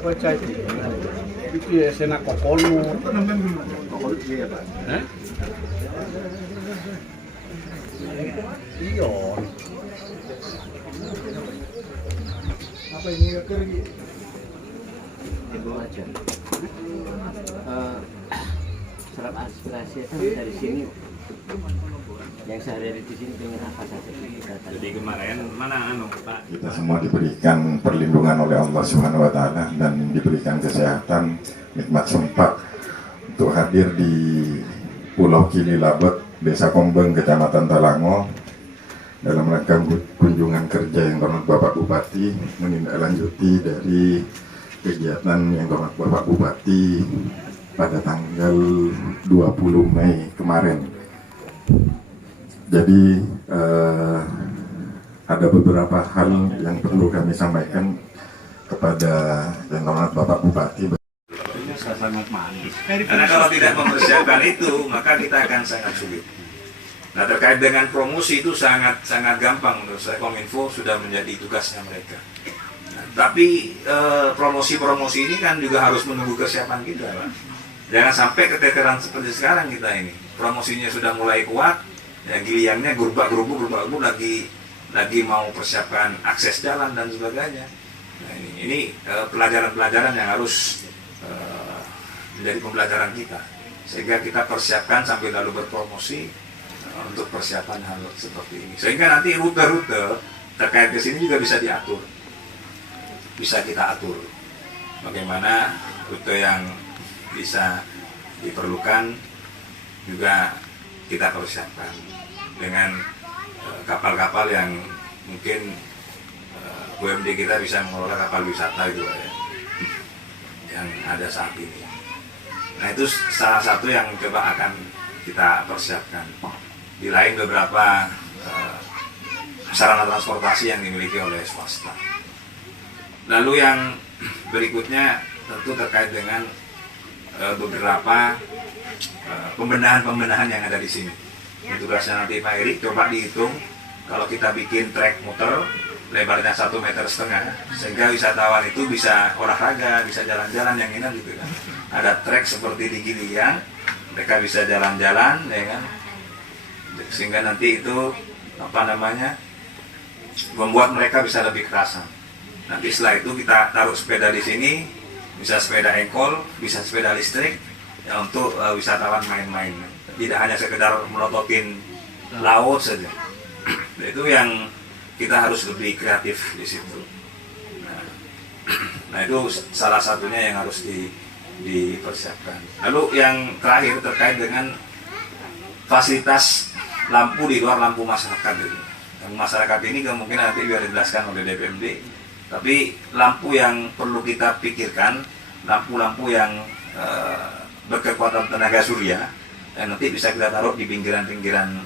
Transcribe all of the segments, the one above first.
Baca itu ya senak kokono. Hah? Iya. Apa ini kerja? Ibu aja. Serap aspirasi itu dari sini. Yang sehari-hari di sini pengen apa saja. Jadi kemarin mana Pak? Kita semua diberikan perlindungan oleh Allah Subhanahu wa taala dan diberikan kesehatan, nikmat sempat untuk hadir di Pulau Kililabet, Desa Kombeng, Kecamatan Talango dalam rangka kunjungan kerja yang hormat Bapak Bupati menindaklanjuti dari kegiatan yang hormat Bapak Bupati pada tanggal 20 Mei kemarin. Jadi ada beberapa hal yang perlu kami sampaikan kepada yang hormat Bapak Bupati. Sangat manis. Karena kalau tidak mempersiapkan itu, maka kita akan sangat sulit. Nah, terkait dengan promosi itu sangat gampang menurut saya. Kominfo sudah menjadi tugasnya mereka. Nah, tapi promosi ini kan juga harus menunggu kesiapan kita, Pak. Jangan sampai keteteran seperti sekarang kita ini. Promosinya sudah mulai kuat, ya giliangnya gerubak-gerubuk lagi mau persiapkan akses jalan dan sebagainya. Nah, ini pelajaran-pelajaran yang harus menjadi pembelajaran kita, sehingga kita persiapkan sambil lalu berpromosi untuk persiapan hal seperti ini, sehingga nanti rute-rute terkait ke sini juga bisa diatur, bisa kita atur bagaimana rute yang bisa diperlukan juga kita persiapkan dengan kapal-kapal yang mungkin BUMD kita bisa mengelola kapal wisata gitu ya, yang ada saat ini. Nah, itu salah satu yang coba akan kita persiapkan. Di lain beberapa sarana transportasi yang dimiliki oleh swasta. Lalu yang berikutnya tentu terkait dengan beberapa pembenahan yang ada di sini. Ini tugasnya nanti Pak Erik, coba dihitung kalau kita bikin trek muter lebarnya 1,5 meter, sehingga wisatawan itu bisa olahraga, bisa jalan-jalan yang enak gitu kan. Ada trek seperti di Giliang, mereka bisa jalan-jalan, ya kan, sehingga nanti itu membuat mereka bisa lebih kerasan. Nanti setelah itu kita taruh sepeda di sini, bisa sepeda engkol, bisa sepeda listrik, ya untuk wisatawan main-main. Tidak hanya sekedar melototin laut saja. Itu yang kita harus lebih kreatif di situ. Nah, itu salah satunya yang harus dipersiapkan. Lalu yang terakhir terkait dengan fasilitas lampu di luar lampu masyarakat. Yang masyarakat ini kemungkinan nanti biar dijelaskan oleh DPMD. Tapi lampu yang perlu kita pikirkan, lampu-lampu yang berkekuatan tenaga surya, dan nanti bisa kita taruh di pinggiran-pinggiran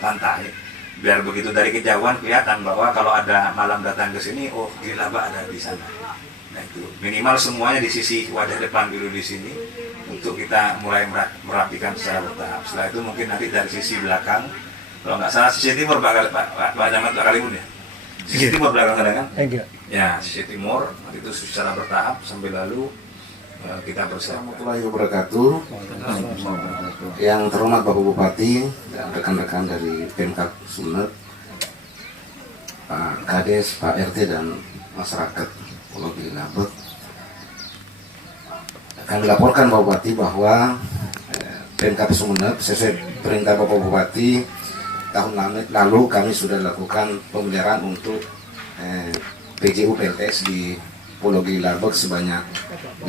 pantai. Biar begitu dari kejauhan kelihatan bahwa kalau ada malam datang ke sini, oh Kililabet ada di sana. Nah, itu minimal semuanya di sisi wajah depan dulu di sini untuk kita mulai merapikan secara bertahap. Setelah itu mungkin nanti dari sisi belakang, kalau nggak salah sisi timur Pak Camat Pak Kalimun ya. Sisi timur belakang ada kan? Ya, sisi timur nanti itu secara bertahap sampai lalu kita persiapkan. Warahmatullahi wabarakatuh. Yang terhormat Bapak Bupati dan rekan-rekan dari Pemkab Sumeneb, Pak Kades, Pak RT dan masyarakat Pulau Kililabet. Kami laporkan Bapak Bupati bahwa Pemkab Sumeneb sesuai perintah Bapak Bupati tahun lalu kami sudah lakukan pemeliharaan untuk PJU PLTS di Pulau Kililabet sebanyak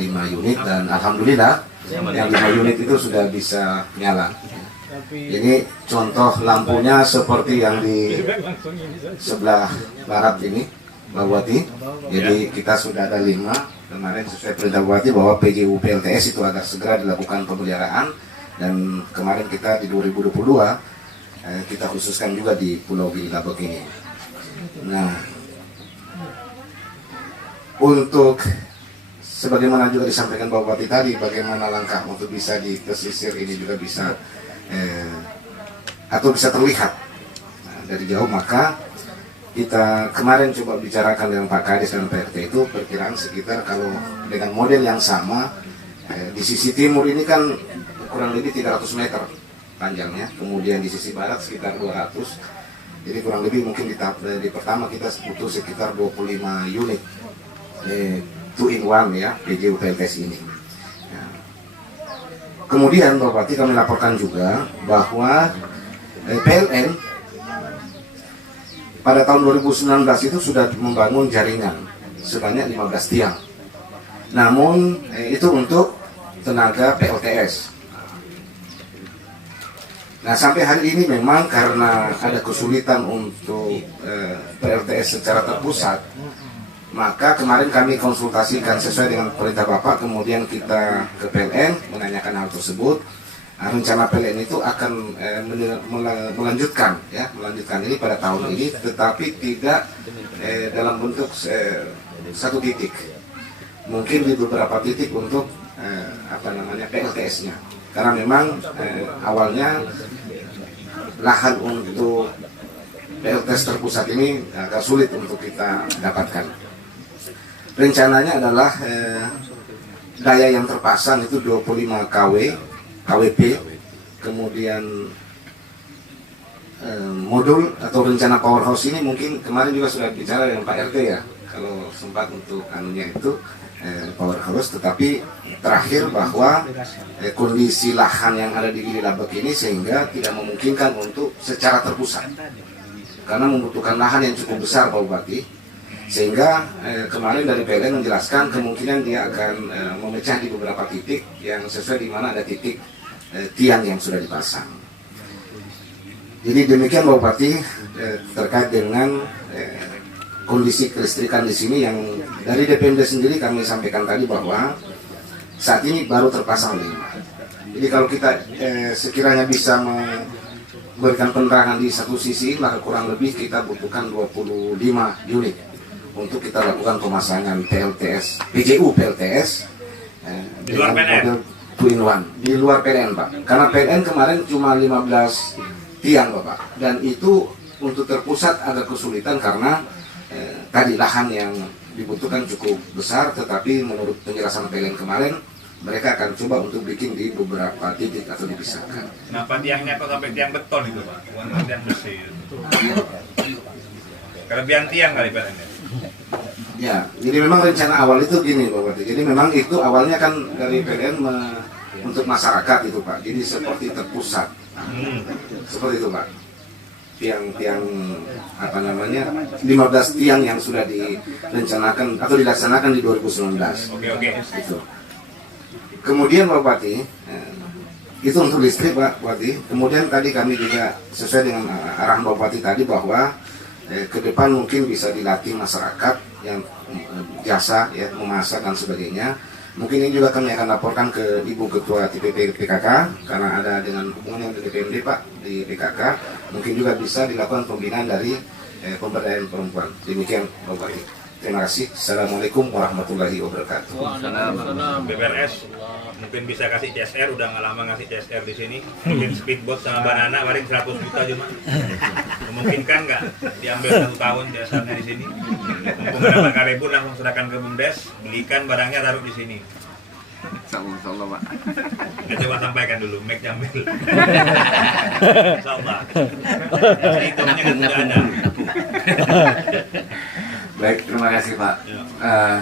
5 unit dan alhamdulillah yang 5 unit itu sudah bisa nyala. Ini contoh lampunya seperti yang di sebelah barat ini, Mbak Bupati. Jadi kita sudah ada 5 kemarin sesuai perintah Bupati bahwa PJU PLTS itu agar segera dilakukan pemeliharaan, dan kemarin kita di 2022 kita khususkan juga di Pulau Kililabet ini. Nah, untuk sebagaimana juga disampaikan Bapak Bupati tadi, bagaimana langkah untuk bisa di pesisir ini juga bisa atau bisa terlihat dari jauh, maka kita kemarin coba bicarakan dengan Pak Kades dan Pak RT itu perkiraan sekitar kalau dengan model yang sama di sisi timur ini kan kurang lebih 300 meter panjangnya, kemudian di sisi barat sekitar 200, jadi kurang lebih mungkin di pertama kita butuh sekitar 25 unit 2-in-1 ya PGU PLTS ini. Kemudian Bapak Bupati kami laporkan juga bahwa PLN pada tahun 2019 itu sudah membangun jaringan sebanyak 15 tiang. Namun itu untuk tenaga PLTS. Nah sampai hari ini memang karena ada kesulitan untuk PLTS secara terpusat, maka kemarin kami konsultasikan sesuai dengan perintah Bapak, kemudian kita ke PLN menanyakan hal tersebut. Rencana PLN itu akan melanjutkan ini pada tahun ini, tetapi tidak dalam bentuk satu titik, mungkin di beberapa titik untuk PLTS-nya, karena memang awalnya lahan untuk PLTS terpusat ini agak sulit untuk kita dapatkan. Rencananya adalah daya yang terpasang itu 25 KWP, kemudian modul atau rencana powerhouse ini mungkin kemarin juga sudah bicara dengan Pak RT ya, kalau sempat untuk anunya itu powerhouse, tetapi terakhir bahwa kondisi lahan yang ada di Gili Labak ini sehingga tidak memungkinkan untuk secara terpusat, karena membutuhkan lahan yang cukup besar Pak Bupati, sehingga kemarin dari PLN menjelaskan kemungkinan dia akan memecah di beberapa titik yang sesuai di mana ada titik tiang yang sudah dipasang. Jadi demikian Pak Bupati terkait dengan kondisi kelistrikan di sini, yang dari DPMD sendiri kami sampaikan tadi bahwa saat ini baru terpasang 5. Jadi kalau kita sekiranya bisa memberikan penerangan di satu sisi, maka kurang lebih kita butuhkan 25 unit untuk kita lakukan pemasangan PLTS, PGU PLTS dengan model 2-in-1 di luar PLN Pak. Karena PLN kemarin cuma 15 tiang Bapak, dan itu untuk terpusat agak kesulitan karena tadi lahan yang dibutuhkan cukup besar, tetapi menurut penjelasan PLN kemarin mereka akan coba untuk bikin di beberapa titik atau dipisahkan. Kenapa tiangnya kok sampai tiang beton itu Pak? Bukan tiang besi. Kelebihan tiang kali PLN ya? Ya, jadi memang rencana awal itu gini Pak Bupati. Jadi memang itu awalnya kan dari PLN untuk masyarakat itu Pak. Jadi seperti terpusat. Seperti itu Pak. Tiang 15 tiang yang sudah direncanakan atau dilaksanakan di 2019. Oke. Itu. Kemudian Pak Bupati, itu untuk listrik Pak Bupati. Kemudian tadi kami juga sesuai dengan arahan Pak Bupati tadi bahwa ke depan mungkin bisa dilatih masyarakat yang jasa ya memasak dan sebagainya. Mungkin ini juga kami akan laporkan ke Ibu Ketua TPP PKK, karena ada dengan hubungan dengan DPMD Pak di PKK. Mungkin juga bisa dilakukan pembinaan dari pemberdayaan perempuan. Demikian Pak Bupati. Terima kasih. Assalamualaikum warahmatullahi wabarakatuh. BPRS mungkin bisa kasih CSR, udah nggak lama ngasih CSR di sini. Mungkin speedboat sama banana paling 100 juta cuma. Memungkinkan nggak diambil 1 tahun CSR-nya di sini? Mumpung ada Pak Karibun, langsung serahkan ke BUMDes, belikan barangnya taruh di sini. Insyaallah Pak. Ya, coba sampaikan dulu, make jambil. Insyaallah. Hitungnya kan sudah ada. Baik, terima kasih Pak.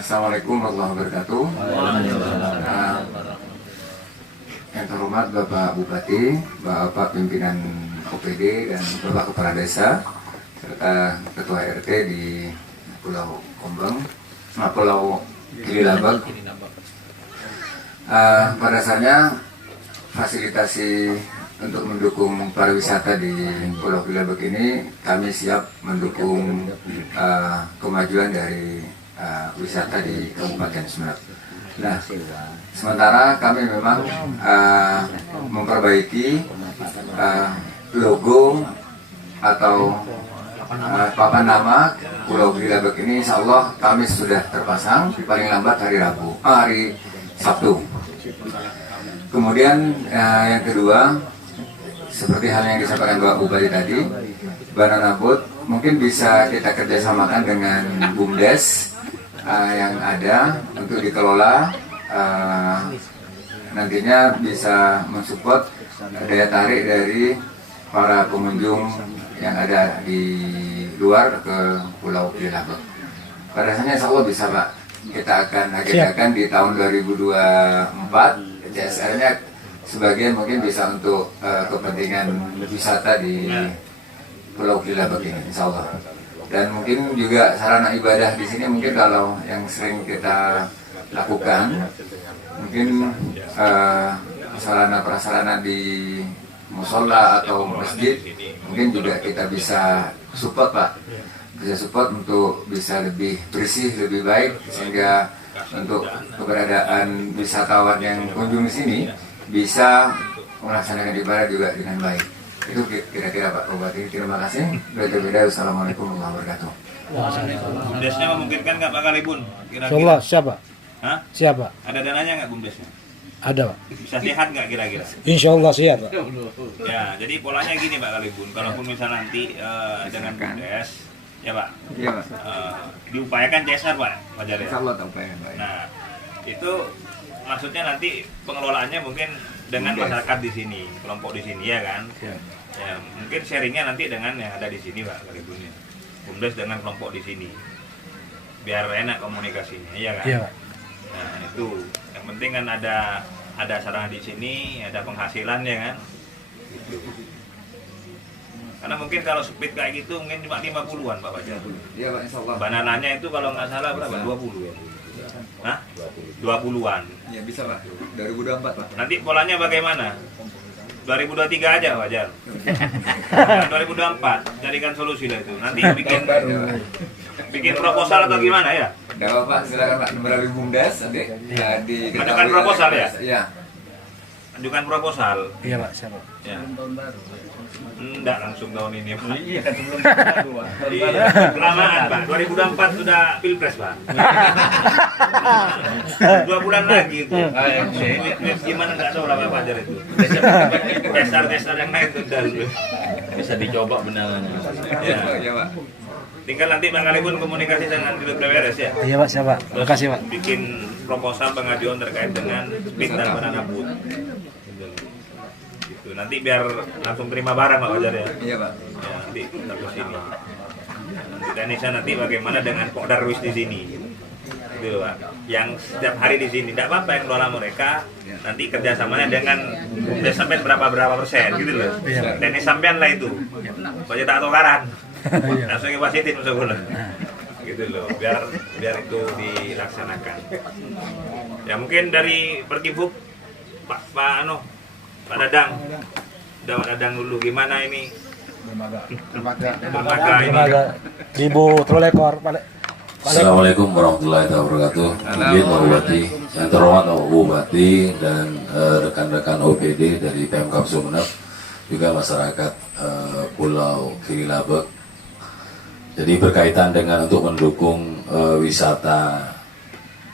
Assalamualaikum warahmatullahi wabarakatuh. Yang terhormat Bapak Bupati, Bapak Pimpinan OPD dan Bapak Kepala Desa, serta Ketua RT di Pulau Kombeng, Pulau Gili Labak. Pada dasarnya fasilitasi untuk mendukung pariwisata di Pulau Gili Labak ini, kami siap mendukung kemajuan dari wisata di Kabupaten Sumeneb. Nah, sementara kami memang memperbaiki logo atau papan nama Pulau Gili Labak ini, insya Allah kami sudah terpasang paling lambat hari Sabtu. Kemudian yang kedua, seperti hal yang disampaikan Bapak Bupati tadi, banana boat mungkin bisa kita kerjasamakan dengan BUMDes yang ada untuk dikelola, nantinya bisa mensupport daya tarik dari para pengunjung yang ada di luar ke Pulau Gililabek. Pada dasarnya insya Allah bisa Pak, kita akan agendakan di tahun 2024, CSR-nya sebagian mungkin bisa untuk kepentingan wisata di Pulau Gililabek ini, insya Allah. Dan mungkin juga sarana ibadah di sini mungkin kalau yang sering kita lakukan, mungkin sarana prasarana di musola atau masjid, mungkin juga kita bisa support Pak, bisa support untuk bisa lebih bersih, lebih baik, sehingga untuk keberadaan wisatawan yang kunjung di sini bisa melaksanakan ibadah juga dengan baik. Itu kira-kira Pak Bupati. Terima kasih. Assalamualaikum warahmatullahi wabarakatuh. BUMDesnya memungkinkan nggak Pak Kalibun? Kira-kira? Insyaallah, siapa? Hah? Siapa? Ada dananya nggak BUMDesnya? Ada, Pak. Bisa sehat nggak kira-kira? Insyaallah siap, Pak. Ya, jadi polanya gini Pak Kalibun. Kalaupun misal nanti dengan BUMDes, ya Pak, Iya Pak. diupayakan CSR Pak, wajar ya? Insya Allah upayakan Pak. Nah, itu maksudnya nanti pengelolaannya mungkin dengan masyarakat di sini, kelompok di sini ya kan? Ya, mungkin sharingnya nanti dengan yang ada di sini Pak Kalibunnya. BUMDes dengan kelompok di sini, biar enak komunikasinya, ya kan? Iya, Pak. Nah itu, yang penting kan ada sarana di sini, ada penghasilan ya kan? Gitu. Karena mungkin kalau speed kayak gitu mungkin cuma 50-an Pak Fajar. Iya Pak, insya Allah. Banananya itu kalau nggak salah berapa? 20 ya? Hah? 20-an. Ya bisa Pak. 2024 Pak. Nanti polanya bagaimana? 2023 aja wajar. Nah, 2024 carikan solusi lah itu. Nanti bikin proposal atau gimana ya? Tidak apa-apa, silakan Pak. Melalui BUMDes nanti Ajukan proposal ya? Iya. Ajukan proposal. Iya, Pak, siapa? Ya. Enggak langsung tahun ini Pak. Iya kan sebelum Iya, kelamaan Pak. 2024 sudah pilpres Pak. 2 bulan lagi itu. Ini gimana nggak tahu lah Pak Fajar itu. Dasar-dasar yang lain itu dulu. Bisa dicoba benarannya. Ya. Iya Pak. Tinggal nanti Pak Kalibun komunikasi dengan Dirut PWRS ya. Iya, Pak, siapa? Terima kasih, Pak. Bikin proposal pengajuan terkait dengan speed dan banana boat. Gitu. Nanti biar langsung terima barang Pak Fajar ya. Iya Pak. Ya, nanti kita ke sini. Nanti teknisnya nanti bagaimana dengan Pak Darwis di sini. Gitu Pak. Yang setiap hari di sini, tidak apa-apa yang kelola mereka. Nanti kerjasamanya dengan udah sampai berapa persen gitu loh. Teknis sampean lah itu. Baca tak tukaran. Langsung positif misalnya. Gitu loh. Biar itu dilaksanakan. Ya mungkin dari Perkibuk Pak Dadang. Udah Pak Dadang dulu gimana ini? Dermaga ini. Ibu Trolekor, Pak. Assalamualaikum warahmatullahi wabarakatuh. Izin Pak Bupati, yang terhormat Pak Bupati dan rekan-rekan OPD dari Pemkab Sumeneb, juga masyarakat Pulau Gililabek. Jadi berkaitan dengan untuk mendukung wisata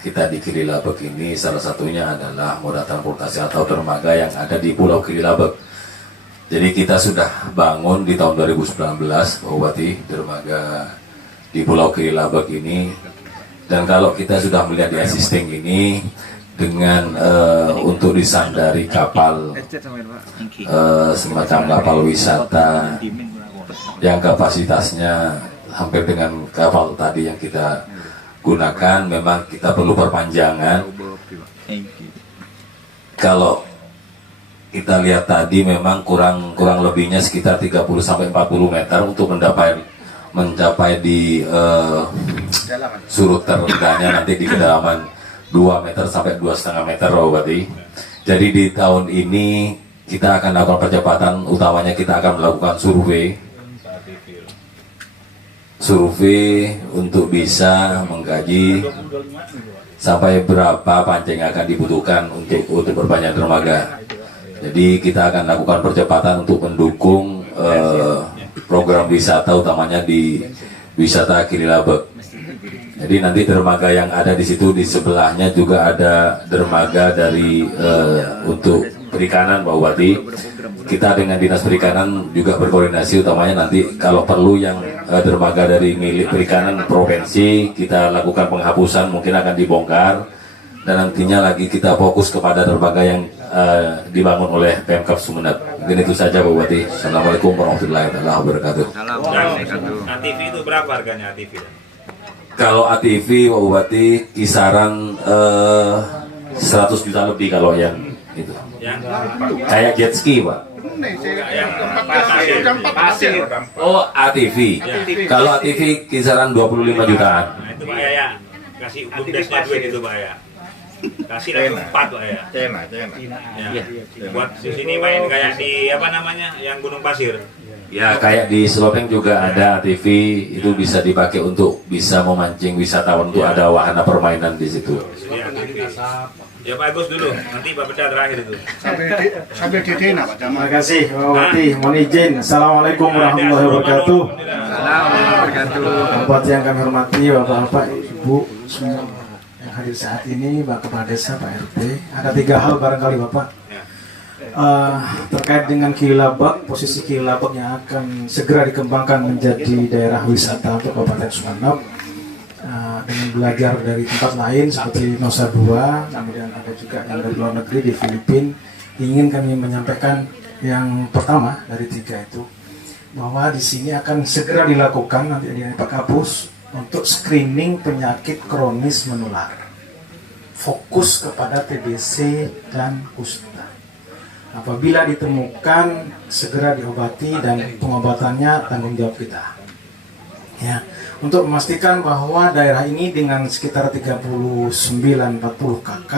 kita di Gililabek ini, salah satunya adalah moda transportasi atau dermaga yang ada di Pulau Gililabek. Jadi kita sudah bangun di tahun 2019 Pak Bupati dermaga di Pulau Gililabek ini, dan kalau kita sudah melihat di existing ini dengan untuk disandari kapal semacam kapal wisata yang kapasitasnya hampir dengan kapal tadi yang kita gunakan, memang kita perlu perpanjangan. Kalau kita lihat tadi memang kurang lebihnya sekitar 30-40 meter untuk mencapai di surut terendahnya nanti di kedalaman 2 meter sampai 2,5 meter berarti. Jadi di tahun ini kita akan lakukan percepatan, utamanya kita akan melakukan survei untuk bisa mengkaji sampai berapa pancing akan dibutuhkan untuk perpanjangan dermaga. Jadi kita akan lakukan percepatan untuk mendukung program wisata, utamanya di wisata Gililabek. Jadi nanti dermaga yang ada di situ, di sebelahnya juga ada dermaga dari untuk perikanan Pak Bupati. Kita dengan Dinas Perikanan juga berkoordinasi, utamanya nanti kalau perlu yang dermaga dari milik perikanan provinsi kita lakukan penghapusan, mungkin akan dibongkar, dan nantinya lagi kita fokus kepada dermaga yang dibangun oleh Pemkab Sumeneb. Mungkin itu saja Bu Bupati. Assalamualaikum warahmatullahi wabarakatuh. ATV itu berapa harganya ATV? Kalau ATV Pak Bupati kisaran 100 juta lebih kalau yang itu. Yang Kayak jet ski Pak. pasir. Oh ATV. Kalau ATV kisaran 25 jutaan. Nah itu Pak Yaya, kasih bumdesnya duit itu Pak Yaya. Kasih lagi 4 Pak Yaya. Ya. Buat di sini main kayak di apa namanya yang Gunung Pasir. Ya kayak di Selopeng juga ada ATV, itu bisa dipakai untuk bisa memancing wisatawan, untuk ada wahana permainan di situ. Jadi ATV. Ya Pak Agus dulu, nanti Pak Beda terakhir itu. Sampai titik Pak Jamal. Terima kasih Pak Bupati. Mohon izin. Assalamualaikum warahmatullahi wabarakatuh. Bapak yang kami hormati, Bapak-bapak, Ibu semua yang hadir saat ini, Pak Kepala Desa, Pak RT. Ada 3 hal barangkali Bapak. Terkait dengan Kilabak, posisi Kilabak yang akan segera dikembangkan menjadi daerah wisata untuk Kabupaten Sumeneb, dengan belajar dari tempat lain seperti Nusa Dua, kemudian ada juga yang dari luar negeri di Filipina. Ingin kami menyampaikan yang pertama dari 3 itu, bahwa di sini akan segera dilakukan nanti di Pak Kapus untuk screening penyakit kronis menular, fokus kepada TBC dan kusta. Apabila ditemukan segera diobati dan pengobatannya tanggung jawab kita. Ya, untuk memastikan bahwa daerah ini dengan sekitar 39-40 KK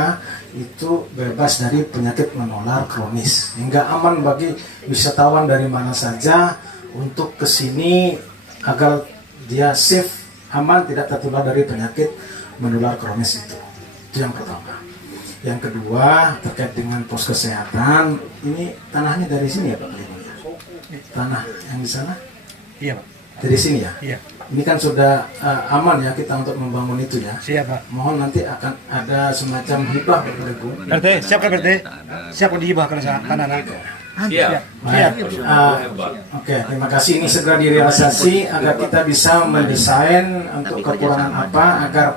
itu bebas dari penyakit menular kronis, hingga aman bagi wisatawan dari mana saja untuk ke sini agar dia safe, aman, tidak tertular dari penyakit menular kronis itu. Itu yang pertama. Yang kedua, terkait dengan pos kesehatan, ini tanahnya dari sini ya Pak? Tanah yang di sana? Iya Pak. Dari sini ya? Iya. Ini kan sudah aman ya kita untuk membangun itu ya. Siap Pak. Mohon nanti akan ada semacam hibah Bapak Ibu. RT, siap kan RT? Siap dihibahkan tanah anak. Siap. Oke, terima kasih. Ini segera direalisasi agar kita bisa mendesain untuk kekurangan apa, agar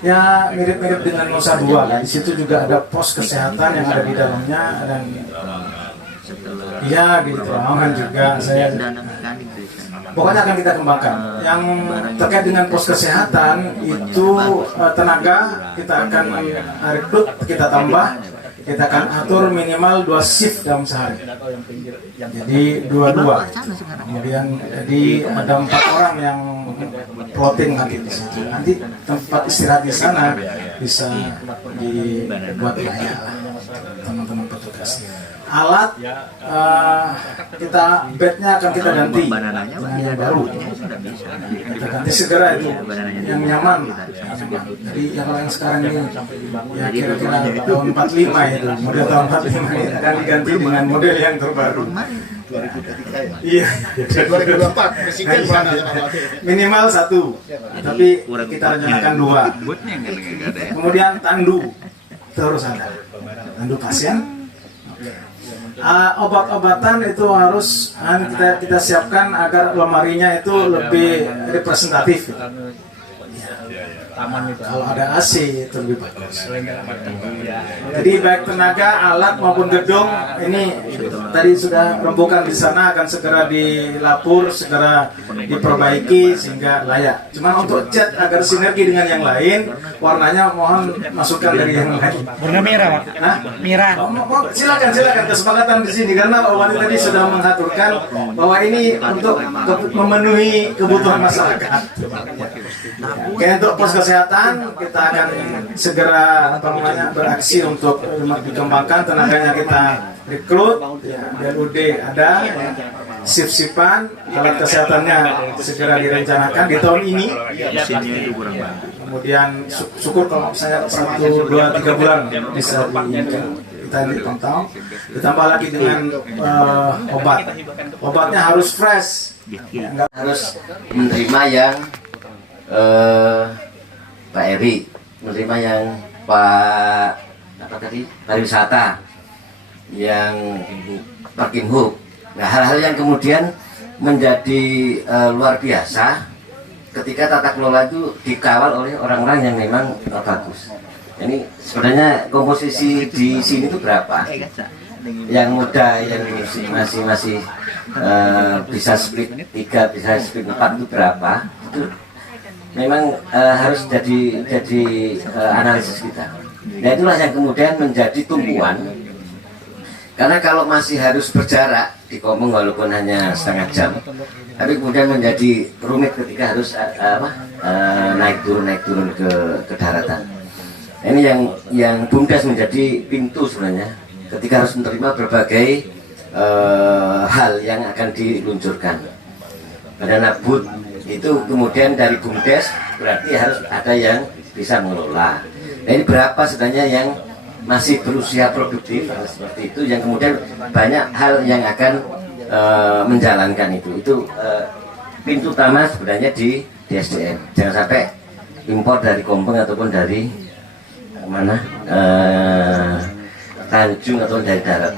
ya mirip-mirip dengan Nusa Dua. Di situ juga ada pos kesehatan yang ada di dalamnya, dan iya di Terawangan juga saya. Pokoknya akan kita kembangkan. Yang terkait dengan pos kesehatan itu tenaga kita akan rekrut, kita tambah, kita akan atur minimal 2 shift dalam sehari. Jadi 2-2. Kemudian jadi ada 4 orang yang plotting nanti di situ. Nanti tempat istirahat di sana bisa dibuat layak teman-teman petugas. Alat kita bednya akan kita ganti dengan yang baru. Kita ganti segera itu yang nyaman. Jadi yang lain sekarang ini ya kira-kira tahun 45 itu, model tahun 45 ini akan diganti dengan model yang terbaru. Iya. 2024 minimal 1, tapi kita rencanakan 2. Kemudian tandu terus ada, tandu pasien. Obat-obatan itu harus kita siapkan agar lemarinya itu lebih representatif. Kalau ada AC itu lebih bagus. Jadi baik tenaga, alat maupun gedung ini tadi sudah rembukan di sana akan segera dilapur, segera diperbaiki sehingga layak. Cuma untuk cat agar sinergi dengan yang lain, warnanya mohon masukkan dari yang lain. Warna merah Pak. Hah? Merah. Silakan kesepakatan di sini karena Pak Wali tadi sudah mengaturkan bahwa ini untuk memenuhi kebutuhan masyarakat. Oke, untuk pos kesehatan kita akan segera beraksi untuk dikembangkan, tenaganya kita rekrut, DLUD ada, sip-sipan, alat kesehatannya segera direncanakan di tahun ini. Kemudian syukur kalau misalnya 1, 2, 3 bulan bisa kita dipantau. Ditambah lagi dengan obatnya harus fresh, Harus menerima yang Pak Eri, menerima yang Pak apa tadi, pariwisata, yang Parkinhub. Nah, hal-hal yang kemudian menjadi luar biasa ketika tata kelola itu dikawal oleh orang-orang yang memang bagus. Ini sebenarnya komposisi di sini itu berapa? Yang muda, yang masih bisa split 3, bisa split 4 itu berapa? Itu memang harus jadi analisis kita. Nah itulah yang kemudian menjadi tumpuan. Karena kalau masih harus berjarak di Kompeng walaupun hanya setengah jam, tapi kemudian menjadi rumit ketika harus naik turun ke daratan. Ini yang BUMDes menjadi pintu sebenarnya ketika harus menerima berbagai hal yang akan diluncurkan. Pada Nabut itu kemudian dari BUMDes berarti harus ada yang bisa mengelola. Nah ini berapa sebenarnya yang masih berusia produktif seperti itu, yang kemudian banyak hal yang akan menjalankan itu pintu utama sebenarnya di SDM. Jangan sampai impor dari Kompeng ataupun dari mana Tanjung atau dari darat.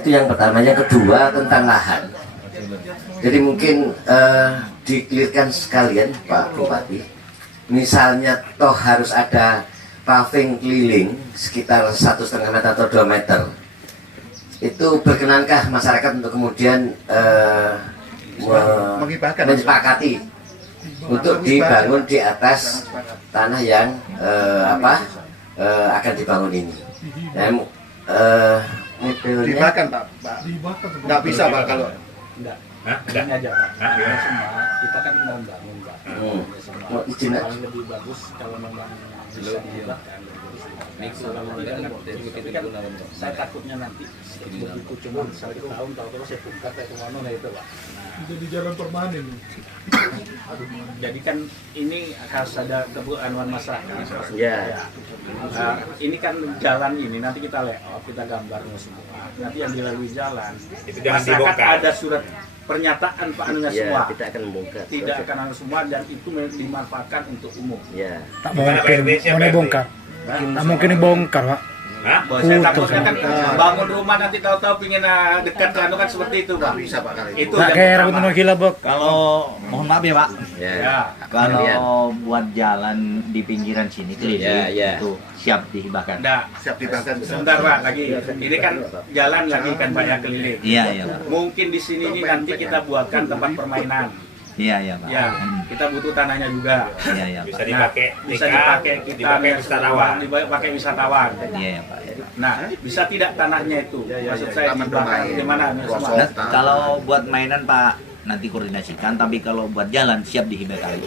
Itu yang pertama. Yang kedua tentang lahan. Jadi mungkin dikelirkan sekalian Pak Bupati, misalnya toh harus ada paving keliling sekitar 1,5 meter atau 2 meter, itu berkenankah masyarakat untuk kemudian menyepakati untuk dibangun di atas tanah yang akan dibangun ini? Nah, dibahkan Pak, nggak bisa Pak kalau Ini aja Pak. Semua kita kan mau bangun Pak. Izin Paling lebih bagus kalau memang bisa dihibahkan. Saya takutnya nanti begitu cuma 1 tahun tahu-tahu saya buka kayak kemana itu Pak. jadi jalan permanen. Jadi kan ini harus ada kebutuhan masyarakat. Ya. Ini kan jalan ini nanti kita layout, kita gambarnya semua. Nanti yang dilalui jalan Itu jangan masyarakat dibongkar. ada surat pernyataan Pak anunya semua. Tidak akan membongkar. Tidak akan anu semua dan itu dimanfaatkan untuk umum. Ya. Tak mungkin mau dibongkar. Tak mungkin dibongkar, Pak. Saya takutnya kan bangun rumah nanti tahu-tahu pingin dekat ke anu kan seperti itu Pak. Bisa Pak kali itu. Tak kayak rambut mau gila, Bok. Kalau mohon maaf ya Pak, Ya. kalau buat jalan di pinggiran sini keliling Ya. itu siap dihibahkan. Nah, Siap dibahkan. sebentar Pak lagi. Ini kan jalan lagi kan banyak keliling. Iya iya Pak. Mungkin di sini ini nanti kita buatkan tempat permainan. Iya iya Pak. Ya, kita butuh tanahnya juga. Iya iya Bisa Pak. dipakai Bisa dipakai kita dipakai wisatawan. dipakai wisatawan. Iya ya Pak. Nah, bisa tidak tanahnya itu? Maksud saya di belakang gimana? Nah, kalau buat mainan Pak nanti koordinasikan, tapi kalau buat jalan siap dihibahkan.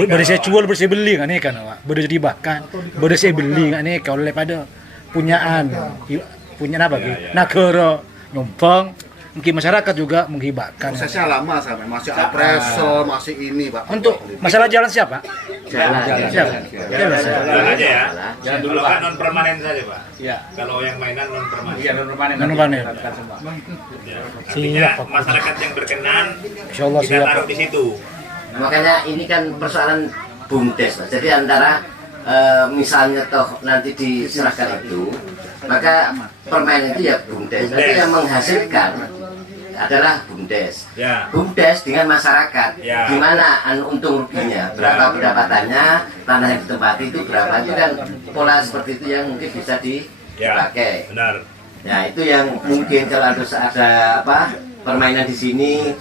Boleh saya jual, boleh saya beli kan ini kan, Pak. Boleh jadi bahkan, boleh saya beli kan ini kalau daripada punyaan apa gitu. Negara nyumbang, mungkin masyarakat juga menghibahkan. Prosesnya lama sampai masih appraisal, masih ini Pak. Untuk masalah jalan siapa? Jalan. Jalan. Jalan aja ya. Jalan dulu Kalau Pak. kan non permanen saja Pak. Iya. Kalau yang mainan non permanen. Iya, non permanen. Non permanen. Ya. Artinya masyarakat yang berkenan Insyaallah kita siap. taruh di situ. Makanya ini kan persoalan BUMDes, Pak. Jadi antara misalnya toh nanti diserahkan itu, maka permainan itu ya BUMDes. Nanti yang menghasilkan adalah BUMDes. Ya. BUMDes dengan masyarakat, Ya. gimana untung ruginya, berapa pendapatannya, tanah yang ditempati itu berapa, itu kan pola seperti itu yang mungkin bisa dipakai. Benar. Ya itu yang mungkin kalau harus ada permainan di sini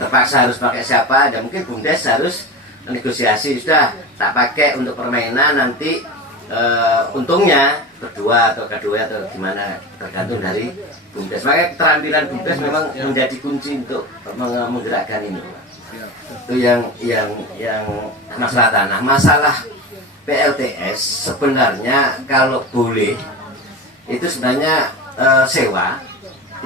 terpaksa harus pakai siapa, dan mungkin BUMDes harus negosiasi, sudah tak pakai untuk permainan, nanti untungnya kedua atau gimana, tergantung dari BUMDes. Makanya keterampilan BUMDes memang menjadi kunci untuk menggerakkan ini. Itu yang masalah tanah. Masalah PLTS sebenarnya kalau boleh itu sebenarnya sewa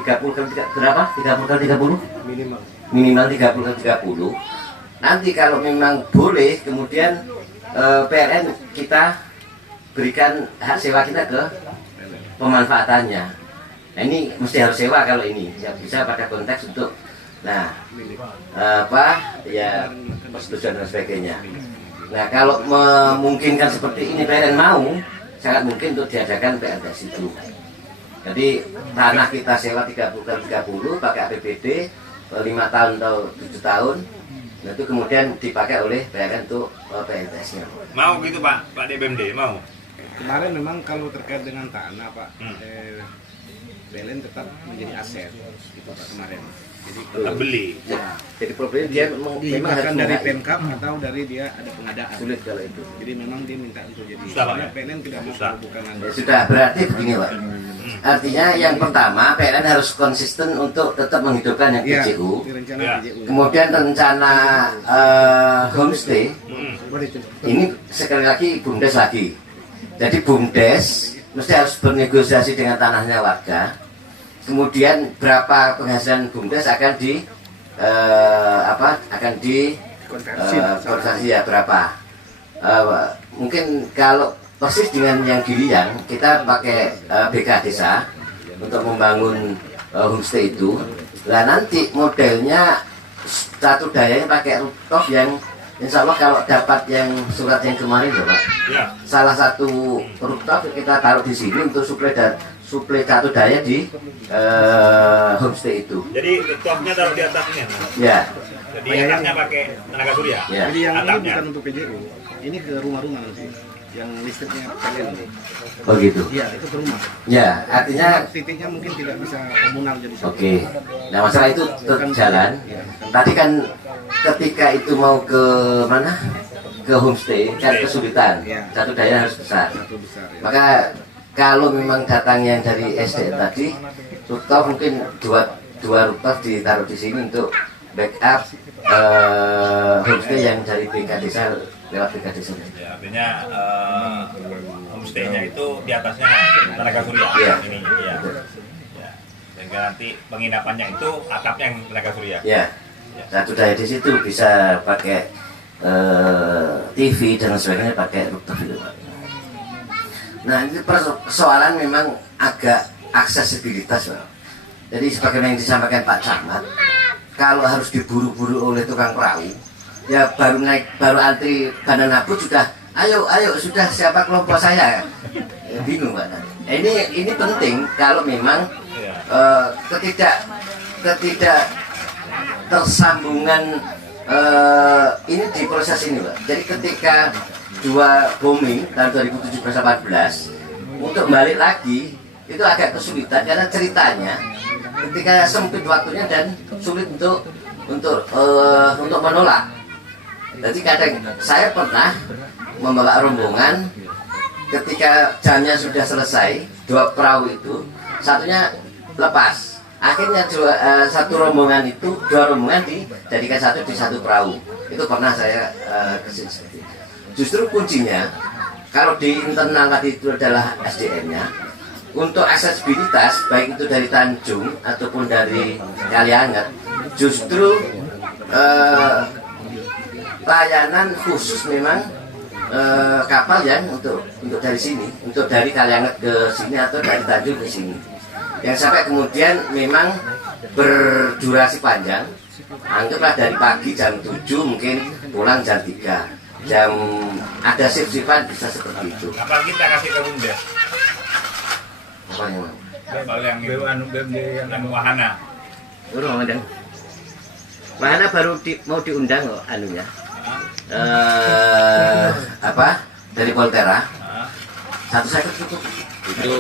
30 kali berapa? 30 kali 30? Minimal 30 kali 30. Nanti kalau memang boleh, kemudian PLN kita berikan hak sewa kita ke pemanfaatannya. Nah ini mesti harus sewa kalau ini, ya bisa pada konteks untuk persetujuan dan sebagainya. Nah kalau memungkinkan seperti ini PLN mau, sangat mungkin untuk diadakan PLTS itu. Jadi tanah kita sewa 30 pakai APBD 5 tahun atau 7 tahun. Nah, itu kemudian dipakai oleh PLN untuk PLTS-nya. Mau gitu Pak DBMD, mau? Kemarin memang kalau terkait dengan tanah Pak, PLN tetap menjadi aset itu Pak kemarin. Jadi Tetap beli. Ya, jadi problemnya dia memang harus dari mengaih. Pemkap atau dari dia ada pengadaan. Sulit kalau itu. Jadi memang dia minta untuk jadi. Susah, Pak, Karena ya? PLN tidak mau Susah. bukan Ya, sudah, berarti begini Pak. Artinya yang pertama PLN harus konsisten untuk tetap menghidupkan yang Iya, PJU. di rencana Ya. PJU. Kemudian rencana homestay ini sekali lagi BUMDes lagi. Jadi BUMDes mesti harus bernegosiasi dengan tanahnya warga. Kemudian berapa penghasilan BUMDes akan konversi ya berapa. Mungkin kalau persis dengan yang Giliang kita pakai BK Desa untuk membangun homestay itu. Lah nanti modelnya satu dayanya pakai rooftop yang insya Allah kalau dapat yang surat yang kemarin loh Pak. Ya. Salah satu rooftop kita taruh di sini untuk suplai satu daya di homestay itu. Jadi topnya taruh di atasnya. Ya. Jadi atasnya pakai tenaga surya. Ya. Jadi yang ini Atapnya. bukan untuk PJU. Ini ke rumah-rumah nanti. Yang listriknya PLN. Oh gitu. Iya, itu ke rumah. Ya, artinya Titiknya mungkin tidak bisa komunal jadi satu. oke. Nah masalah itu jalan. Tadi kan ketika itu mau ke mana? Ke homestay kan kesulitan. Satu daya harus besar. Satu besar ya. Maka kalau memang datang yang dari SD tadi, rooftop mungkin dua rooftop ditaruh di sini untuk backup homestay yang dari BK Desa lewat BK Desa. Ya, artinya homestay-nya itu di atasnya tenaga surya. Iya. Ini ya. Ya. Sehingga nanti penginapannya itu atapnya yang tenaga surya. Ya, satu daya di situ bisa pakai TV dan sebagainya pakai rooftop itu. Nah ini persoalan memang agak aksesibilitas Pak. Jadi sebagaimana yang disampaikan Pak Camat, kalau harus diburu-buru oleh tukang perahu, ya baru antri Bananabu sudah, ayo sudah siapa kelompok saya, ya, bingung Pak. Ini penting kalau memang ketidak tersambungan ini di proses ini Pak. Jadi ketika dua booming tahun 2017-18 untuk balik lagi itu agak kesulitan karena ceritanya ketika sempit waktunya dan sulit untuk menolak. Jadi kadang saya pernah membawa rombongan ketika jamnya sudah selesai, dua perahu itu satunya lepas. Akhirnya dua rombongan dijadikan satu di satu perahu. Itu pernah saya kesini seperti itu. Justru kuncinya kalau di internal tadi itu adalah SDM-nya. Untuk aksesibilitas baik itu dari Tanjung ataupun dari Kalianget, justru layanan khusus memang kapal yang untuk dari sini, untuk dari Kalianget ke sini atau dari Tanjung ke sini. Yang sampai kemudian memang berdurasi panjang. Anggaplah dari pagi jam 7 mungkin pulang jam 3. Ada shift-shiftan bisa seperti itu. Apalagi kita kasih ke BUMDes. Apa yang Kapal yang yang wahana. Udah ngundang. Mana baru mau diundang loh anunya. Dari Volterra. Satu saya cukup. Itu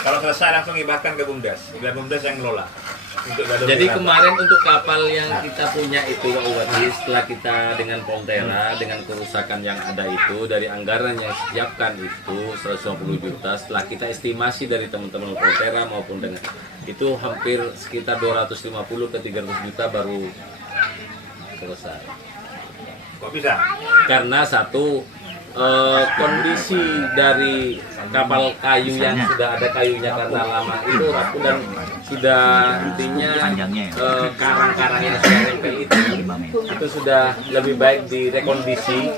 kalau selesai langsung hibahkan ke BUMDes. Biar BUMDes yang ngelola. Jadi kemarin untuk kapal yang kita punya itu Pak Bupati, setelah kita dengan Volterra, dengan kerusakan yang ada itu, dari anggaran yang disiapkan itu 150 juta, setelah kita estimasi dari teman-teman Volterra maupun dengan itu hampir sekitar 250 ke 300 juta baru selesai. Kok bisa? Karena satu kondisi dari kapal kayu yang sudah ada kayunya karena lama itu rapuh dan sudah intinya karang-karang yang sudah nempel itu sudah lebih baik direkondisi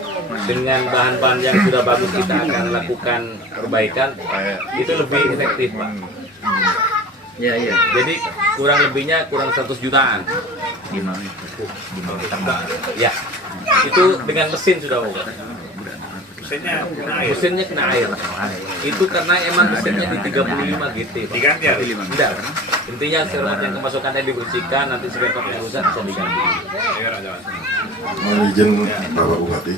dengan bahan-bahan yang sudah bagus. Kita akan lakukan perbaikan, itu lebih efektif Pak. Ya, jadi kurang lebihnya kurang 100 jutaan. Ya, itu dengan mesin sudah Pak. Mesinnya kena air. Itu karena emang mesinnya di 35 GT. Diganti ya? Enggak. Intinya surat yang kemasukannya dibersihkan, nanti spare part yang rusak bisa diganti. Mohon izin Bapak Bupati.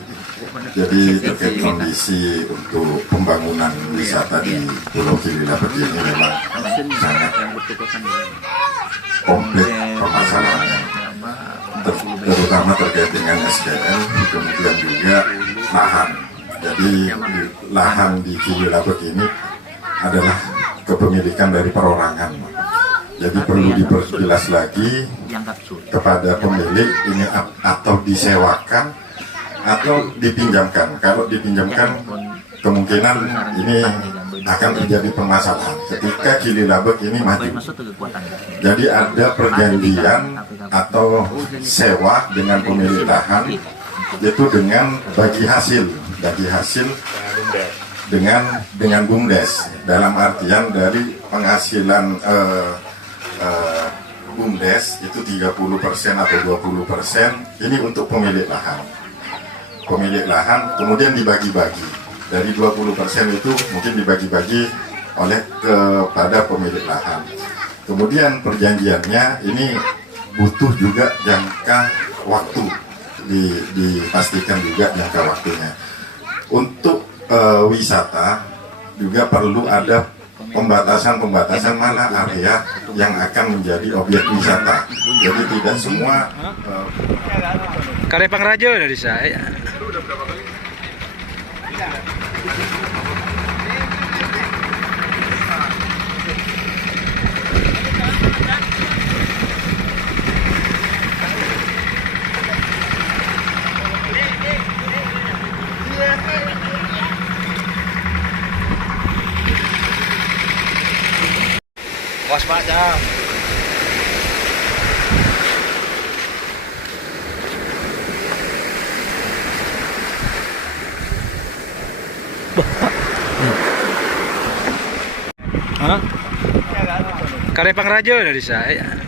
Jadi terkait kondisi untuk pembangunan wisata di Pulau Gili Labet ini memang sangat komplit permasalahannya, terutama terkait dengan SDM, kemudian juga lahan. Jadi lahan di Gili Labet ini adalah kepemilikan dari perorangan. Jadi perlu diperjelas lagi kepada pemilik ini atau disewakan atau dipinjamkan. Kalau dipinjamkan kemungkinan ini akan terjadi permasalahan ketika Gili Labet ini maju. Jadi ada perjanjian atau sewa dengan pemilik lahan, yaitu dengan bagi hasil dengan BUMDes, dalam artian dari penghasilan BUMDes itu 30% atau 20% ini untuk pemilik lahan. Kemudian dibagi-bagi. Dari 20% itu mungkin dibagi-bagi oleh kepada pemilik lahan. Kemudian perjanjiannya ini butuh juga jangka waktu, dipastikan juga jangka waktunya. Untuk wisata juga perlu ada pembatasan mana area yang akan menjadi objek wisata. Jadi tidak semua Karya Pangrajo dari saya. Waspada. Hah? Karya Pangrajo dari saya.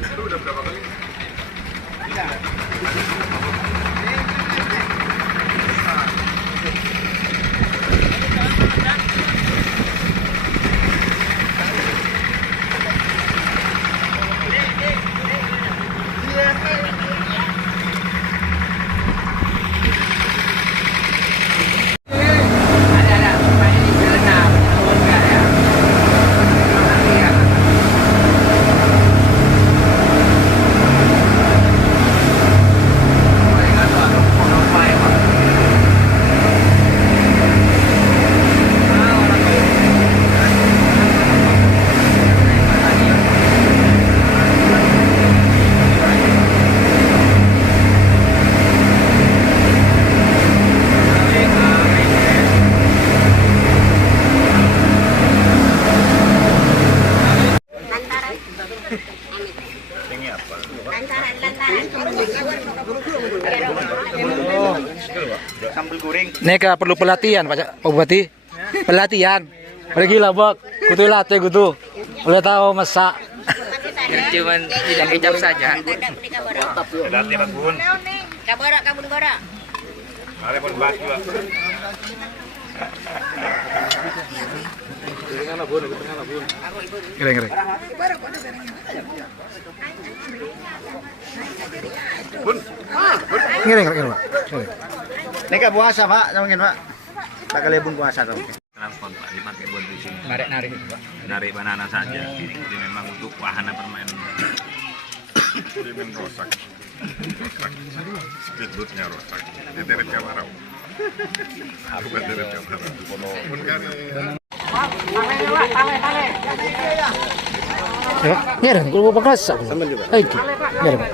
Neka perlu pelatihan Pak Bupati. Pelatihan. Pergi lah Bok. Kutu latih kutu. Boleh tahu masak. Cuman tidak kecap saja. Dati Bun. Kaborak kamu borak. Mari pun baju. Ngeri. Bun. Ngeri Pak. Neka puasa Pak, mungkin Pak. Tak kali pun puasa tuh. Transport Pak, dipakai buat di sini. Narik. Dari banana saja. Jadi memang untuk wahana permainan. Ini rusak. Speedboatnya rusak. Ini dari Kawarau. Bukan dari Kawarau. Pun kan. Ngeri, kalau pakai sak. Ayo. Ngeri Pak.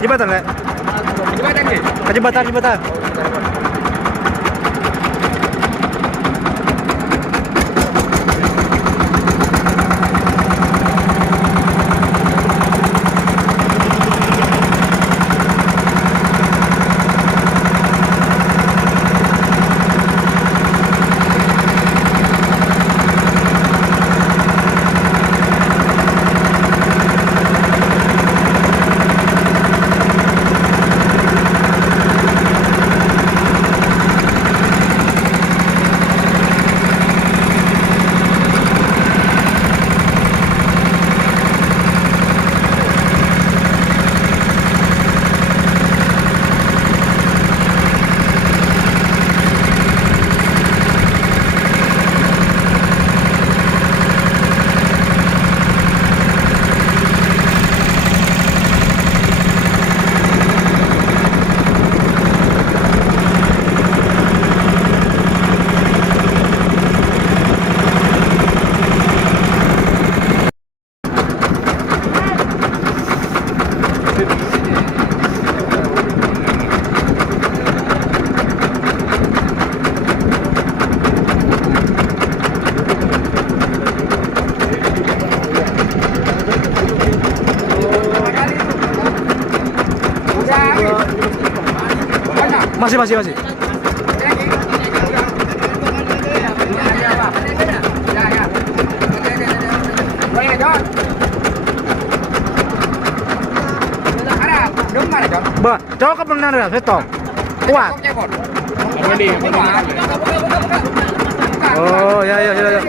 Kejebatan. Masih. Bah, coba benar ya, stop. Kuat. Oh, ya.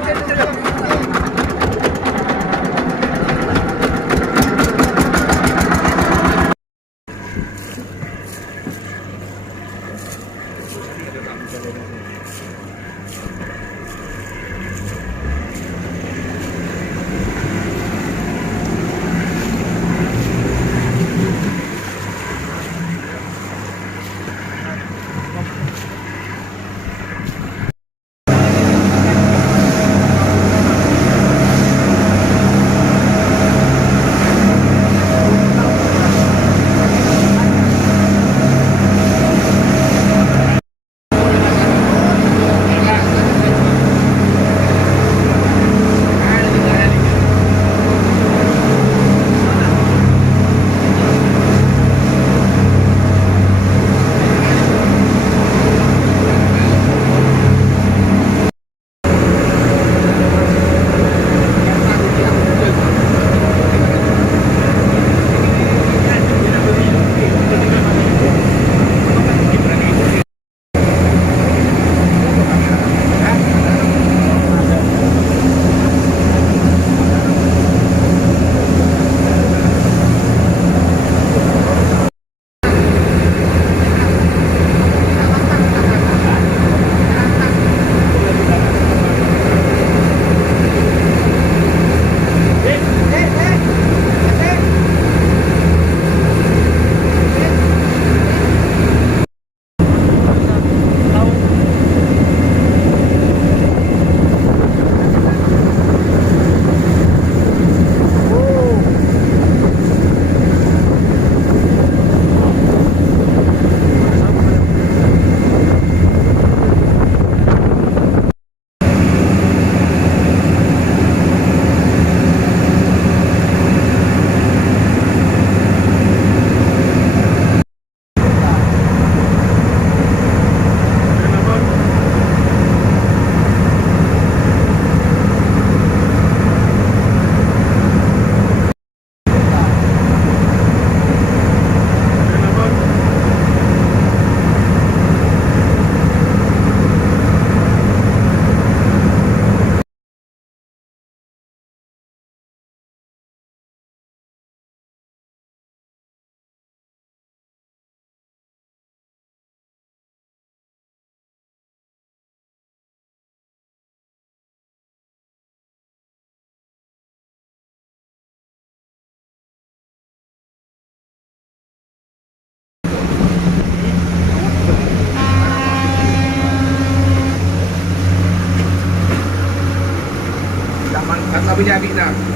Tapi jadi nak.